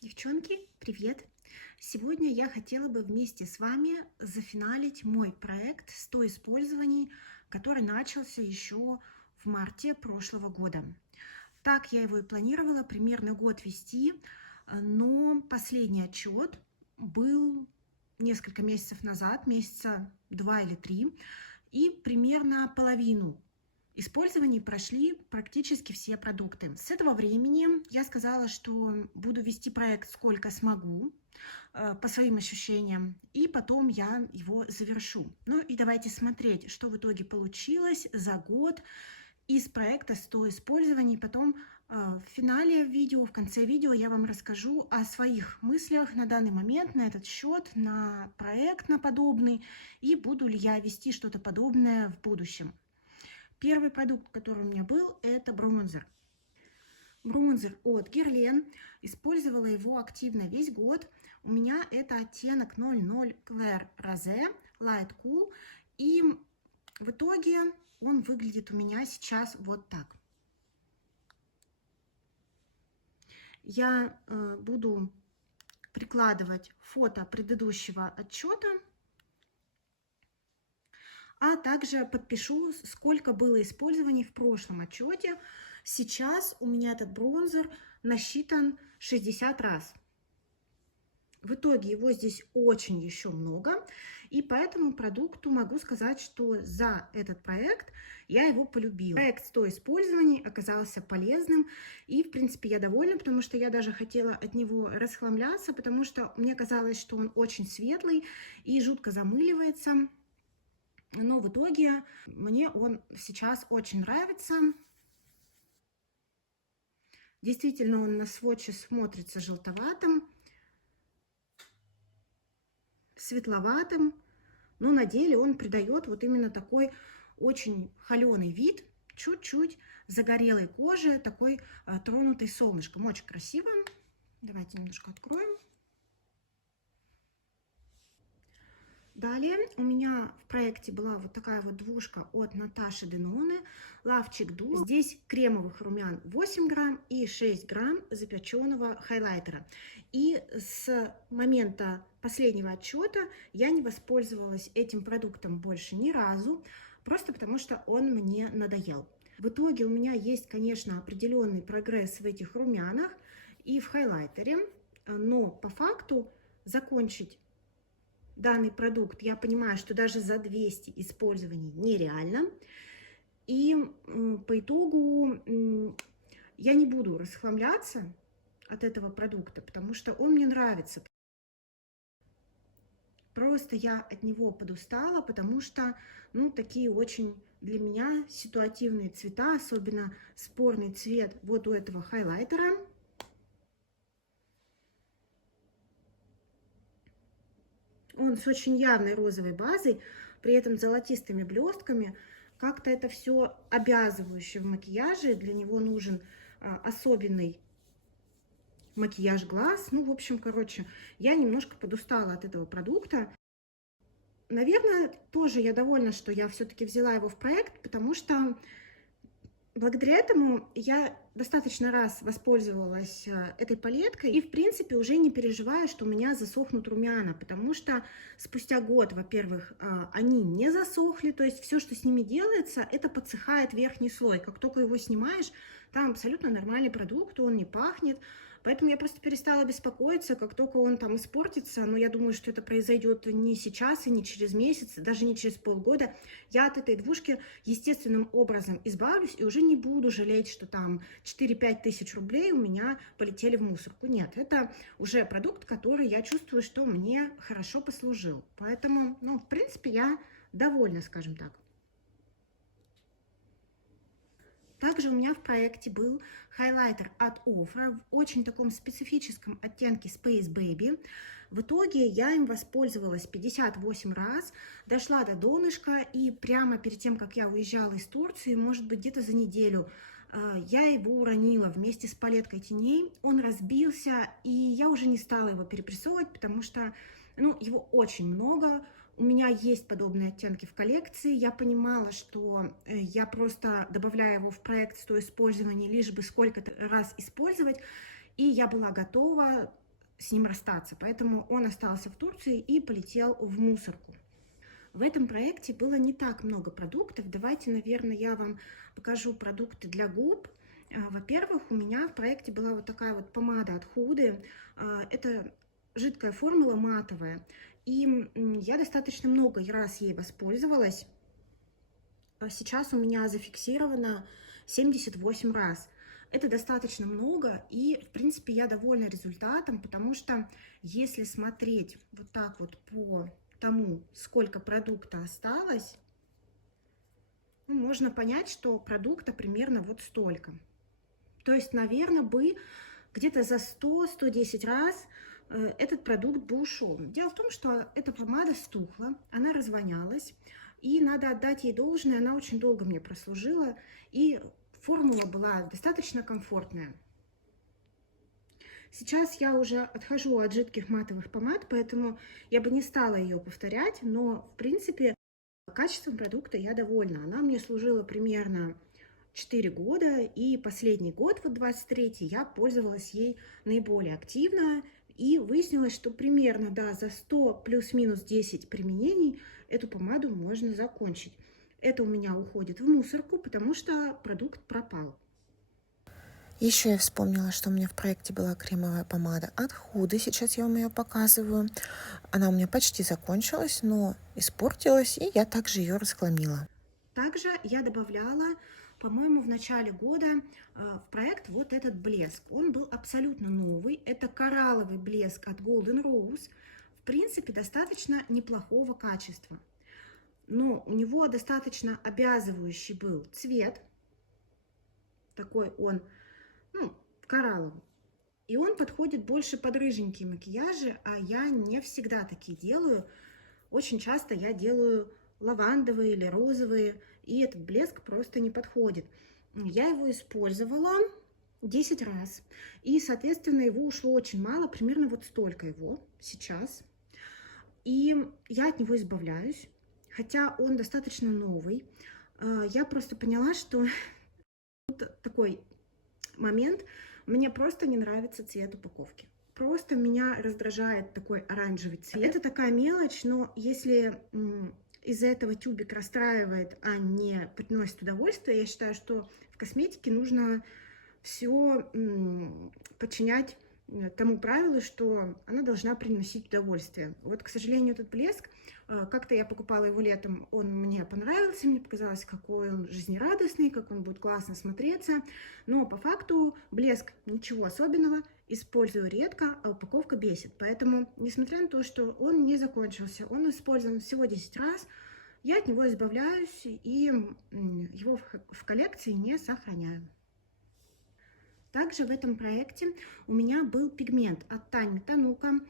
Девчонки, привет! Сегодня я хотела бы вместе с вами зафиналить мой проект 100 использований, который начался еще в марте прошлого года. Так я его и планировала примерно год вести, но последний отчет был несколько месяцев назад, месяца 2 или 3, и примерно половину использований прошли практически все продукты. С этого времени я сказала, что буду вести проект сколько смогу, по своим ощущениям, и потом я его завершу. Ну и давайте смотреть, что в итоге получилось за год из проекта 100 использований. Потом в финале видео, в конце видео я вам расскажу о своих мыслях на данный момент на этот счет, на проект, на подобный, и буду ли я вести что-то подобное в будущем. Первый продукт, который у меня был, это бронзер. Бронзер от Guerlain. Использовала его активно весь год. У меня это оттенок 00 Clair Rosé Light Cool. И в итоге он выглядит у меня сейчас вот так. Я буду прикладывать фото предыдущего отчета, а также подпишу, сколько было использований в прошлом отчете. Сейчас у меня этот бронзер насчитан 60 раз. В итоге его здесь очень еще много, и по этому продукту могу сказать, что за этот проект я его полюбила. Проект 100 использований оказался полезным, и в принципе я довольна, потому что я даже хотела от него расхламляться, потому что мне казалось, что он очень светлый и жутко замыливается. Но в итоге мне он сейчас очень нравится. Действительно, он на сводче смотрится желтоватым, светловатым, но на деле он придает вот именно такой очень холеный вид, чуть-чуть загорелой кожи, такой тронутой солнышком. Очень красиво. Давайте немножко откроем. Далее у меня в проекте была вот такая вот двушка от Наташи Деноне, Лавчик Ду. Здесь кремовых румян 8 грамм и 6 грамм запеченного хайлайтера. И с момента последнего отчета я не воспользовалась этим продуктом больше ни разу, просто потому что он мне надоел. В итоге у меня есть, конечно, определенный прогресс в этих румянах и в хайлайтере, но по факту закончить данный продукт, я понимаю, что даже за 200 использований нереально. И по итогу я не буду расхламляться от этого продукта, потому что он мне нравится. Просто я от него подустала, потому что, ну, такие очень для меня ситуативные цвета, особенно спорный цвет вот у этого хайлайтера. Он с очень явной розовой базой, при этом золотистыми блестками. Как-то это все обязывающе в макияже. Для него нужен особенный макияж глаз. Ну, в общем, короче, я немножко подустала от этого продукта. Наверное, тоже я довольна, что я все-таки взяла его в проект, потому что благодаря этому я достаточно раз воспользовалась этой палеткой и, в принципе, уже не переживаю, что у меня засохнут румяна, потому что спустя год, во-первых, они не засохли, то есть все, что с ними делается, это подсыхает верхний слой. Как только его снимаешь, там абсолютно нормальный продукт, он не пахнет. Поэтому я просто перестала беспокоиться, как только он там испортится. Но я думаю, что это произойдет не сейчас и не через месяц, даже не через полгода. Я от этой двушки естественным образом избавлюсь и уже не буду жалеть, что там 4-5 тысяч рублей у меня полетели в мусорку. Нет, это уже продукт, который я чувствую, что мне хорошо послужил. Поэтому, ну, в принципе, я довольна, скажем так. Также у меня в проекте был хайлайтер от Ofra в очень таком специфическом оттенке Space Baby. В итоге я им воспользовалась 58 раз, дошла до донышка, и прямо перед тем, как я уезжала из Турции, может быть, где-то за неделю, я его уронила вместе с палеткой теней. Он разбился, и я уже не стала его перепрессовывать, потому что, ну, его очень много. У меня есть подобные оттенки в коллекции. Я понимала, что я просто добавляю его в проект 100 использований, лишь бы сколько-то раз использовать. И я была готова с ним расстаться, поэтому он остался в Турции и полетел в мусорку. В этом проекте было не так много продуктов. Давайте, наверное, я вам покажу продукты для губ. Во-первых, у меня в проекте была вот такая вот помада от Huda. Это жидкая формула матовая. И я достаточно много раз ей воспользовалась. Сейчас у меня зафиксировано 78 раз. Это достаточно много, и, в принципе, я довольна результатом, потому что если смотреть вот так вот по тому, сколько продукта осталось, ну, можно понять, что продукта примерно вот столько. То есть, наверное, бы где-то за 100-110 раз этот продукт бы ушел. Дело в том, что эта помада стухла, она развонялась, и надо отдать ей должное, она очень долго мне прослужила, и формула была достаточно комфортная. Сейчас я уже отхожу от жидких матовых помад, поэтому я бы не стала ее повторять, но, в принципе, качеством продукта я довольна. Она мне служила примерно 4 года, и последний год, вот 23-й, я пользовалась ей наиболее активно, и выяснилось, что примерно, да, за 100 плюс-минус 10 применений эту помаду можно закончить. Это у меня уходит в мусорку, потому что продукт пропал. Еще я вспомнила, что у меня в проекте была кремовая помада от Huda. Сейчас я вам ее показываю. Она у меня почти закончилась, но испортилась, и я также ее расхламила. Также я добавляла, по-моему, в начале года в проект вот этот блеск. Он был абсолютно новый. Это коралловый блеск от Golden Rose. В принципе, достаточно неплохого качества. Но у него достаточно обязывающий был цвет. Такой он, ну, коралловый. И он подходит больше под рыженькие макияжи, а я не всегда такие делаю. Очень часто я делаю лавандовые или розовые, и этот блеск просто не подходит. Я его использовала 10 раз, и, соответственно, его ушло очень мало, примерно вот столько его сейчас. И я от него избавляюсь, хотя он достаточно новый. Я просто поняла, что вот такой момент, мне просто не нравится цвет упаковки. Просто меня раздражает такой оранжевый цвет. Это такая мелочь, но если из-за этого тюбик расстраивает, а не приносит удовольствие, я считаю, что в косметике нужно все подчинять тому правилу, что она должна приносить удовольствие. Вот, к сожалению, этот блеск, как-то я покупала его летом, он мне понравился, мне показалось, какой он жизнерадостный, как он будет классно смотреться, но по факту блеск ничего особенного, использую редко, а упаковка бесит. Поэтому, несмотря на то, что он не закончился, он использован всего 10 раз, я от него избавляюсь и его в коллекции не сохраняю. Также в этом проекте у меня был пигмент от Тани Танука.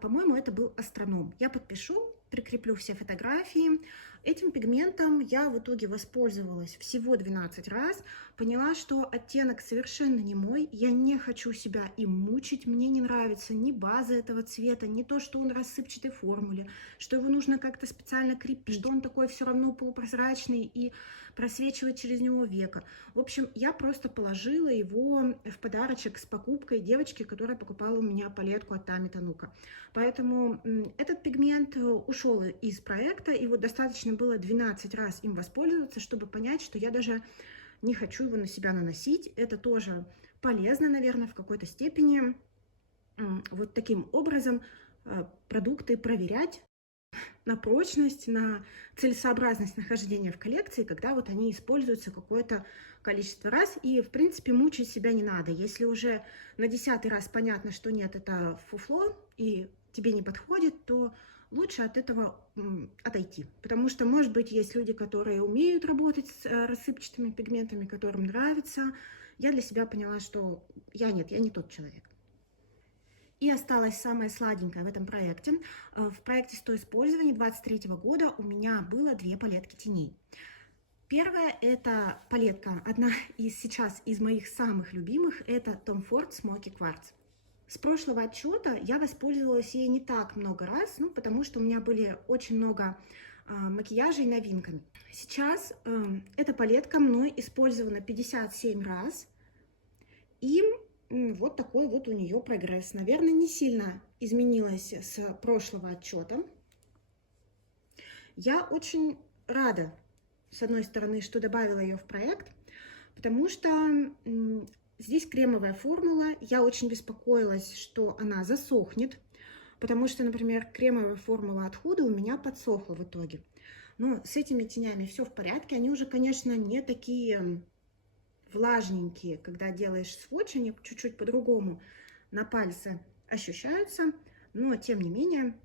По-моему, это был астроном. Я подпишу, прикреплю все фотографии. Этим пигментом я в итоге воспользовалась всего 12 раз. Поняла, что оттенок совершенно не мой. Я не хочу себя им мучить. Мне не нравится ни база этого цвета, ни то, что он в рассыпчатой формуле, что его нужно как-то специально крепить, что он такой все равно полупрозрачный и просвечивает через него века. В общем, я просто положила его в подарочек с покупкой девочке, которая покупала у меня палетку от Тани Танука. Поэтому этот пигмент ушел из проекта, и вот достаточно было 12 раз им воспользоваться, чтобы понять, что я даже не хочу его на себя наносить. Это тоже полезно, наверное, в какой-то степени. Вот таким образом продукты проверять на прочность, на целесообразность нахождения в коллекции, когда вот они используются какое-то количество раз, и, в принципе, мучить себя не надо. Если уже на 10-й раз понятно, что нет, это фуфло, и тебе не подходит, то лучше от этого отойти. Потому что, может быть, есть люди, которые умеют работать с рассыпчатыми пигментами, которым нравится. Я для себя поняла, что я не тот человек. И осталось самое сладенькое в этом проекте. В проекте 100 использований 23 года у меня было 2 палетки теней. Первая – это палетка, одна сейчас из моих самых любимых, это Tom Ford Smoky Quartz. С прошлого отчета я воспользовалась ей не так много раз, потому что у меня были очень много макияжей новинками. Сейчас эта палетка мной использована 57 раз. И вот такой вот у нее прогресс. Наверное, не сильно изменилось с прошлого отчета. Я очень рада, с одной стороны, что добавила ее в проект, потому что здесь кремовая формула. Я очень беспокоилась, что она засохнет, потому что, например, кремовая формула от Huda у меня подсохла в итоге. Но с этими тенями все в порядке. Они уже, конечно, не такие влажненькие. Когда делаешь сводч, они чуть-чуть по-другому на пальце ощущаются. Но, тем не менее,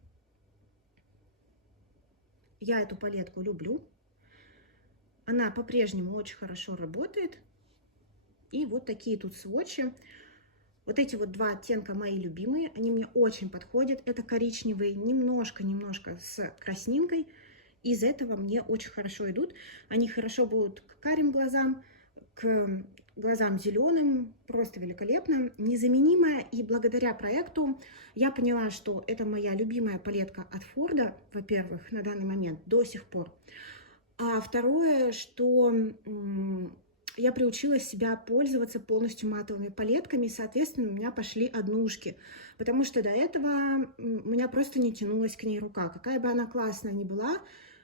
я эту палетку люблю. Она по-прежнему очень хорошо работает. И вот такие тут сводчи. Вот эти вот два оттенка мои любимые. Они мне очень подходят. Это коричневый, немножко с краснинкой. Из этого мне очень хорошо идут. Они хорошо будут к карим глазам, к глазам зеленым. Просто великолепно. Незаменимая. И благодаря проекту я поняла, что это моя любимая палетка от Форда, во-первых, на данный момент, до сих пор. А второе, что я приучилась себя пользоваться полностью матовыми палетками, и, соответственно, у меня пошли однушки, потому что до этого у меня просто не тянулась к ней рука. Какая бы она классная ни была,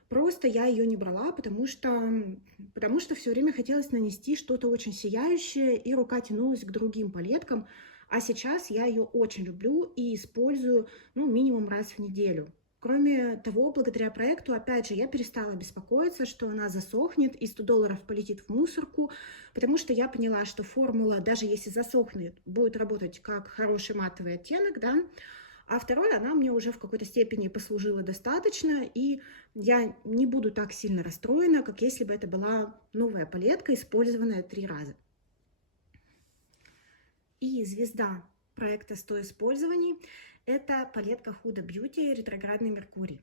просто я ее не брала, потому что все время хотелось нанести что-то очень сияющее, и рука тянулась к другим палеткам. А сейчас я ее очень люблю и использую, ну, минимум раз в неделю. Кроме того, благодаря проекту, опять же, я перестала беспокоиться, что она засохнет и $100 полетит в мусорку, потому что я поняла, что формула, даже если засохнет, будет работать как хороший матовый оттенок, да. А второе, она мне уже в какой-то степени послужила достаточно, и я не буду так сильно расстроена, как если бы это была новая палетка, использованная 3 раза. И звезда проекта 100 использований – это палетка Huda Beauty «Ретроградный Меркурий».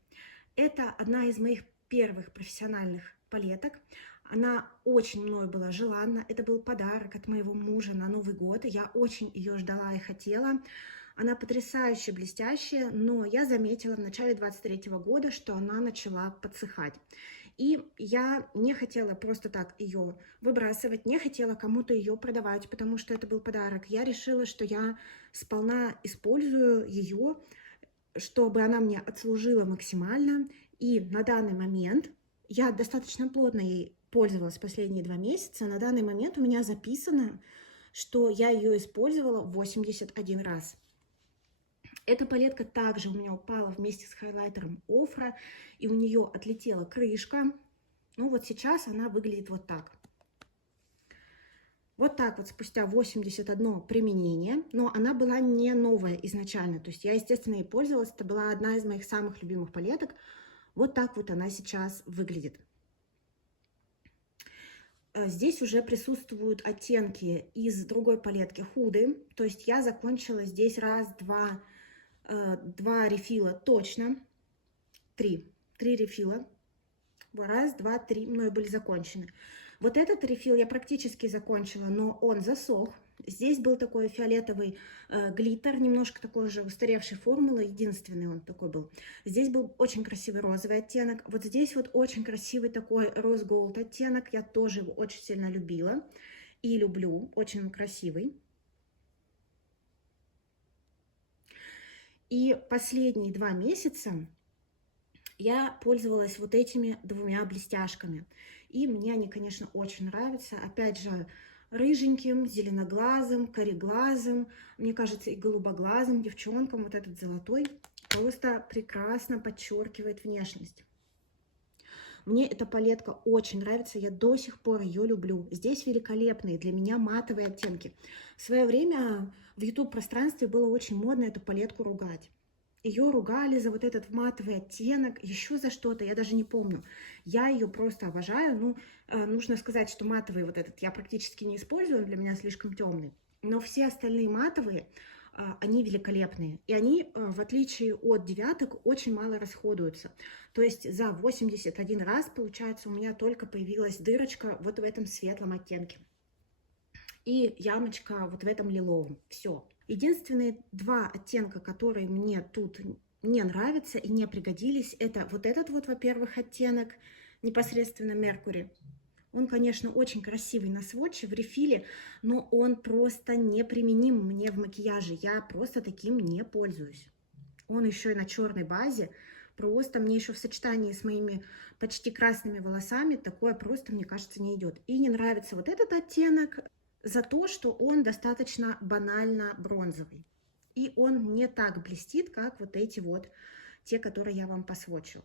Это одна из моих первых профессиональных палеток. Она очень мною была желанна. Это был подарок от моего мужа на Новый год. Я очень ее ждала и хотела. Она потрясающе блестящая, но я заметила в начале 2023 года, что она начала подсыхать. И я не хотела просто так ее выбрасывать, не хотела кому-то ее продавать, потому что это был подарок. Я решила, что я сполна использую ее, чтобы она мне отслужила максимально. И на данный момент я достаточно плотно ей пользовалась последние 2 месяца. На данный момент у меня записано, что я ее использовала 81 раз. Эта палетка также у меня упала вместе с хайлайтером Ofra, и у нее отлетела крышка. Ну вот сейчас она выглядит вот так. Вот так вот спустя 81 применение, но она была не новая изначально. То есть я, естественно, ей пользовалась. Это была одна из моих самых любимых палеток. Вот так вот она сейчас выглядит. Здесь уже присутствуют оттенки из другой палетки Huda. То есть я закончила здесь два рефила точно, 3 рефила, 1, 2, 3 мной были закончены. Вот этот рефил я практически закончила, но он засох. Здесь был такой фиолетовый глиттер, немножко такой же устаревшей формулы, единственный он такой был. Здесь был очень красивый розовый оттенок, вот здесь вот очень красивый такой роз-голд оттенок, я тоже его очень сильно любила и люблю, очень красивый. И последние 2 месяца я пользовалась вот этими 2 блестяшками. И мне они, конечно, очень нравятся. Опять же, рыженьким, зеленоглазым, кореглазым, мне кажется, и голубоглазым девчонкам вот этот золотой просто прекрасно подчеркивает внешность. Мне эта палетка очень нравится, я до сих пор ее люблю. Здесь великолепные для меня матовые оттенки. В свое время в YouTube-пространстве было очень модно эту палетку ругать. Ее ругали за вот этот матовый оттенок, еще за что-то, я даже не помню. Я ее просто обожаю. Ну, нужно сказать, что матовый вот этот я практически не использую, он для меня слишком темный. Но все остальные матовые, они великолепные. И они, в отличие от девяток, очень мало расходуются. То есть за 81 раз, получается, у меня только появилась дырочка вот в этом светлом оттенке. И ямочка вот в этом лиловом. Все. Единственные 2 оттенка, которые мне тут не нравятся и не пригодились, это вот этот вот, во-первых, оттенок, непосредственно Mercury. Он, конечно, очень красивый на сводче, в рефиле, но он просто неприменим мне в макияже. Я просто таким не пользуюсь. Он еще и на черной базе. Просто мне еще в сочетании с моими почти красными волосами такое просто, мне кажется, не идет. И не нравится вот этот оттенок за то, что он достаточно банально бронзовый. И он не так блестит, как вот эти вот, те, которые я вам посвочила.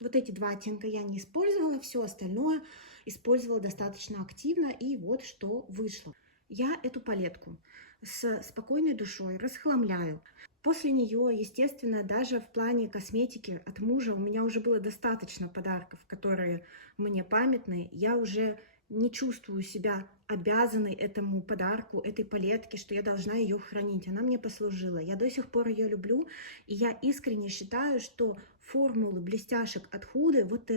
Вот эти два оттенка я не использовала, все остальное использовала достаточно активно, и вот что вышло. Я эту палетку с спокойной душой расхламляю. После нее, естественно, даже в плане косметики от мужа у меня уже было достаточно подарков, которые мне памятны. Я уже не чувствую себя обязанной этому подарку, этой палетке, что я должна ее хранить. Она мне послужила. Я до сих пор ее люблю, и я искренне считаю, что формулы блестяшек от Huda, вот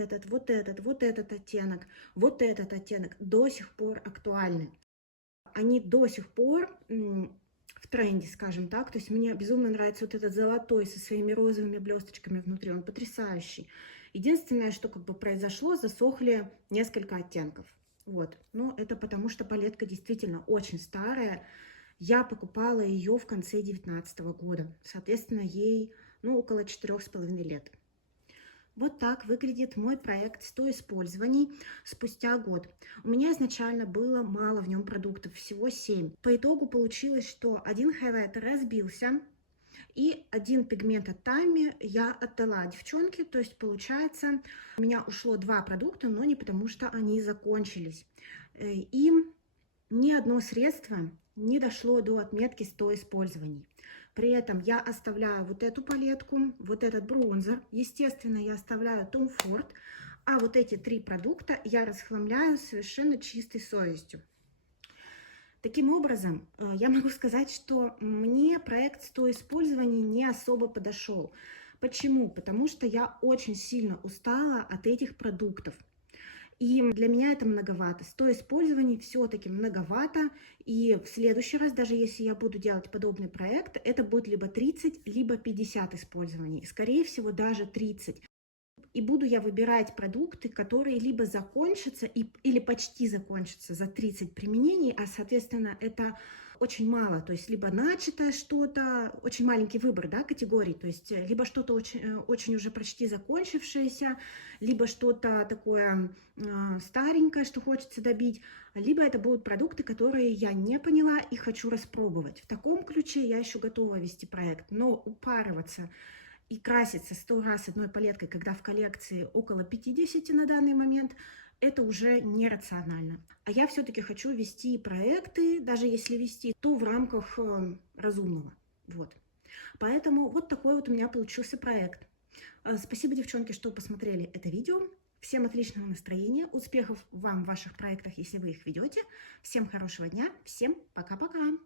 этот оттенок до сих пор актуальны. Они до сих пор в тренде, скажем так. То есть мне безумно нравится вот этот золотой со своими розовыми блесточками внутри. Он потрясающий. Единственное, что как бы произошло, засохли несколько оттенков. Вот. Но это потому, что палетка действительно очень старая. Я покупала ее в конце 2019 года. Соответственно, ей около 4,5 лет. Вот так выглядит мой проект 100 использований спустя год. У меня изначально было мало в нем продуктов, всего 7. По итогу получилось, что один хайлайтер разбился, и один пигмент от Тайми я отдала девчонке. То есть, получается, у меня ушло 2 продукта, но не потому, что они закончились. И ни одно средство не дошло до отметки 100 использований. При этом я оставляю вот эту палетку, вот этот бронзер. Естественно, я оставляю Tom Ford. А вот эти 3 продукта я расхламляю совершенно чистой совестью. Таким образом, я могу сказать, что мне проект 100 использований не особо подошел. Почему? Потому что я очень сильно устала от этих продуктов. И для меня это многовато. 100 использований все-таки многовато. И в следующий раз, даже если я буду делать подобный проект, это будет либо 30, либо 50 использований. Скорее всего, даже 30. И буду я выбирать продукты, которые либо закончатся или почти закончатся за 30 применений, а, соответственно, это очень мало. То есть либо начатое что-то, очень маленький выбор, да, категорий, то есть либо что-то очень уже почти закончившееся, либо что-то такое старенькое, что хочется добить, либо это будут продукты, которые я не поняла и хочу распробовать. В таком ключе я еще готова вести проект, но упарываться и краситься 100 раз одной палеткой, когда в коллекции около 50 на данный момент, это уже нерационально. А я все-таки хочу вести проекты, даже если вести, то в рамках разумного. Вот. Поэтому вот такой вот у меня получился проект. Спасибо, девчонки, что посмотрели это видео. Всем отличного настроения, успехов вам в ваших проектах, если вы их ведете. Всем хорошего дня, всем пока-пока.